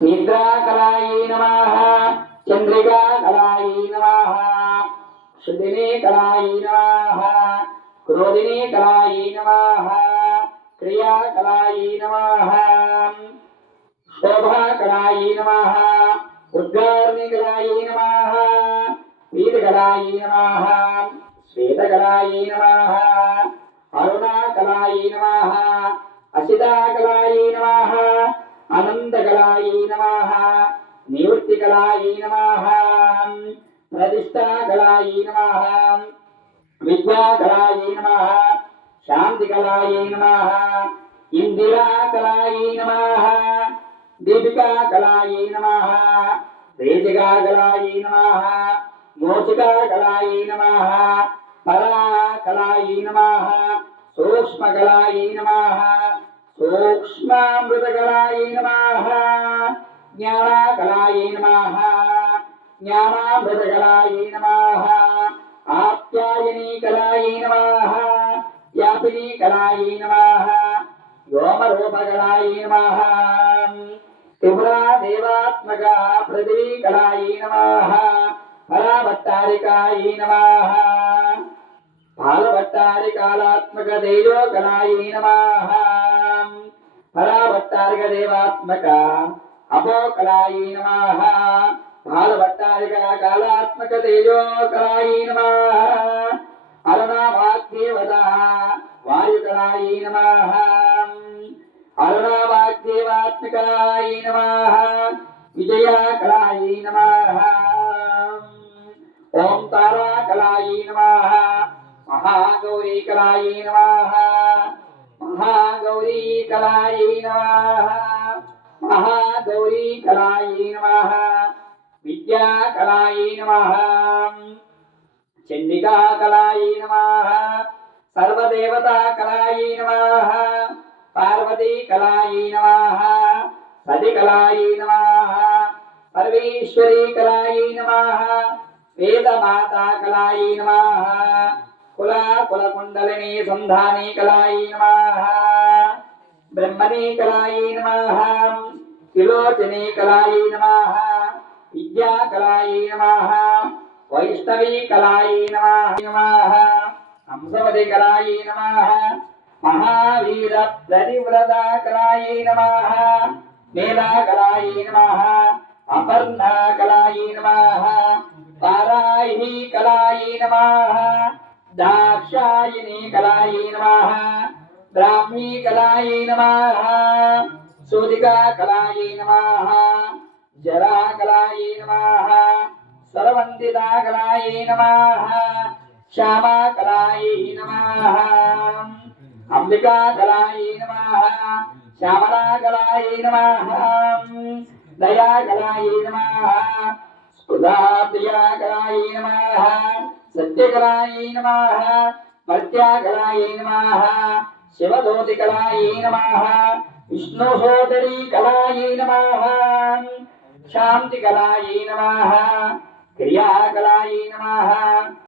నిద్రాకలాయై నమః చంద్రికాకలాయై నమ శుద్ధినే కళాయై నమ క్రోధినే కళాయై నమ క్రియాకళాయై నమ శోభాకళాయై నమ ఉద్గార్ణికళాయై నమ వీరకళాయై నమ శ్వేతకళాయై నమ అరుణాకళాయై నమ అసితాకళాయై నమ అనంతకళాయై నమః నివృత్తికళాయై నమః ప్రతిష్టాకళాయై నమః విద్యాకళాయై నమః శాంతికళాయై నమః ఇందిరాకళాయై నమః దీపికాకళాయై నమః రేచికాకళాయై నమః మోచికాకళాయై నమః పరాకళాయై నమః సూక్ష్మకళాయై నమః సూక్ష్మామృతకళాయై నమ. జ్ఞానకళాయై నమ. జ్ఞానామృతకళాయై నమ. ఆప్యాయనీ నమ. నమః నమ. కళాయై నమః వ్యోమరూపకళాయై నమః. త్రిపురా దేవాత్మక పృథివీ కళాయై నమః. నమ పాలభట్టారికాలాత్మక తేజో కళాయై పరాభట్టారిక దేవాత్మక అపో కళాయై నమః. పాలభట్టారిక నమ తేజో కళాయై నమః. అరుణావాగ్దేవత. వాయుకళాయై నమః. అరుణావాగ్దేవాత్మకళాయై నమః. విజయాకళాయై నమః. ఓం తారాకళాయై నమ. మహాగౌరీకళాయై నమ. మహాగౌరీకళాయై నమః మహాగౌరీకళాయై నమః విద్యాకళాయై నమః చండికాకళాయై నమః సర్వదేవతాకళాయై నమః పార్వతీకళాయై నమః సతికళాయై నమః సర్వేశ్వరీకళాయై నమః వేదమాతాకళాయై నమః కులా కులకుండలిని సంధానీ కళాయి నమః బ్రహ్మణీ కళాయి నమః త్రిలోచనీ కళాయి నమః విద్యాకళాయై నమః వైష్ణవీ కళాయి నమః నమః హంసవతి కళాయి నమః మహావీర ప్రతివ్రత కళాయి నమః నీలా కళాయి నమః అపర్ణా కళాయి నమః వారాహి కళాయై నమః దాక్షాయిని కళాయి నమః బ్రాహ్మీ కళాయై నమః సూదికా కళాయై నమః జరా కళాయై నమః సర్వంతితా కళాయై నమః శ్యామా కళాయై నమః అంబికా కళాయై నమః శ్యామలా కళాయై నమః దయా కళాయై నమః ప్రియా కళాయై నమః సత్యకరాయ నమ మర్త్యాకళాయై నమ శివదోతి నమ నమః నమ శాంతికరాయ నమ శాంతి నమ